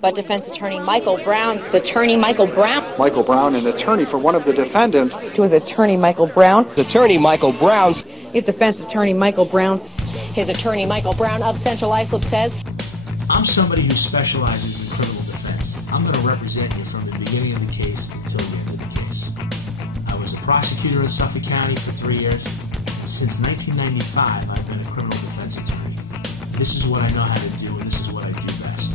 but defense attorney Michael Brown's attorney Michael Brown, an attorney for one of the defendants. To his attorney Michael Brown. Attorney Michael Brown. His defense attorney Michael Brown. His attorney Michael Brown of Central Islip says, I'm somebody who specializes in criminal defense. I'm going to represent you from the beginning of the case until the end of the case. I was a prosecutor in Suffolk County for 3 years. Since 1995, I've been a criminal defense attorney. This is what I know how to do, and this is what I do best.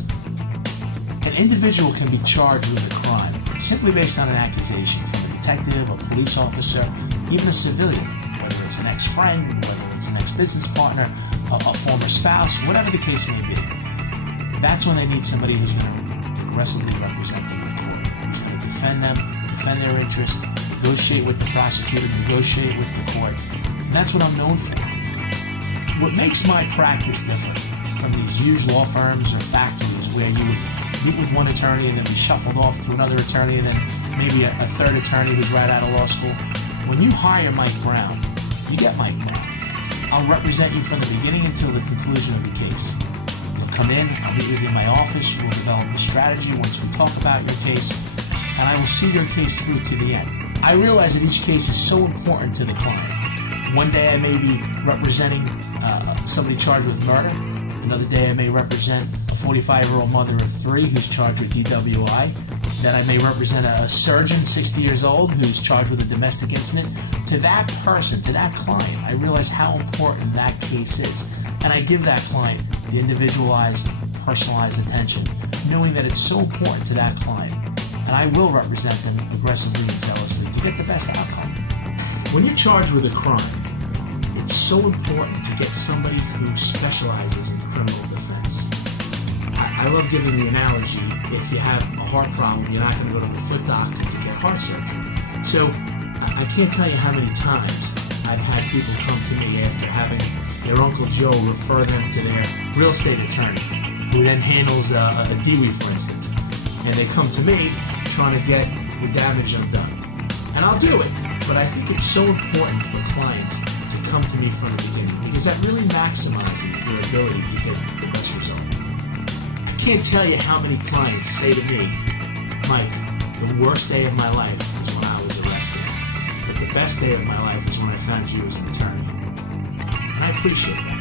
An individual can be charged with a crime simply based on an accusation from a detective, a police officer, even a civilian, whether it's an ex-friend, whether it's an ex-business partner, a former spouse, whatever the case may be. That's when they need somebody who's going to aggressively represent them in court, who's going to defend them, defend their interests, negotiate with the prosecutor, negotiate with the court. And that's what I'm known for. What makes my practice different from these huge law firms or factories where you would meet with one attorney and then be shuffled off to another attorney and then maybe a third attorney who's right out of law school. When you hire Mike Brown, you get Mike Brown. I'll represent you from the beginning until the conclusion of the case. You'll come in, I'll meet with you in my office, we'll develop a strategy once we talk about your case, and I will see your case through to the end. I realize that each case is so important to the client. One day I may be representing somebody charged with murder. Another day I may represent a 45-year-old mother of 3 who's charged with DWI. Then I may represent a surgeon, 60 years old, who's charged with a domestic incident. To that person, to that client, I realize how important that case is. And I give that client the individualized, personalized attention, knowing that it's so important to that client. And I will represent them aggressively and zealously to get the best outcome. When you're charged with a crime, it's so important to get somebody who specializes in criminal defense. I love giving the analogy, if you have a heart problem, you're not going to go to the foot doctor to get heart surgery. So I can't tell you how many times I've had people come to me after having their Uncle Joe refer them to their real estate attorney, who then handles a DWI, for instance. And they come to me trying to get the damage undone. And I'll do it, but I think it's so important for clients to come to me from the beginning, because that really maximizes their ability to get the best result. I can't tell you how many clients say to me, Mike, the worst day of my life was when I was arrested, but the best day of my life was when I found you as an attorney. And I appreciate that.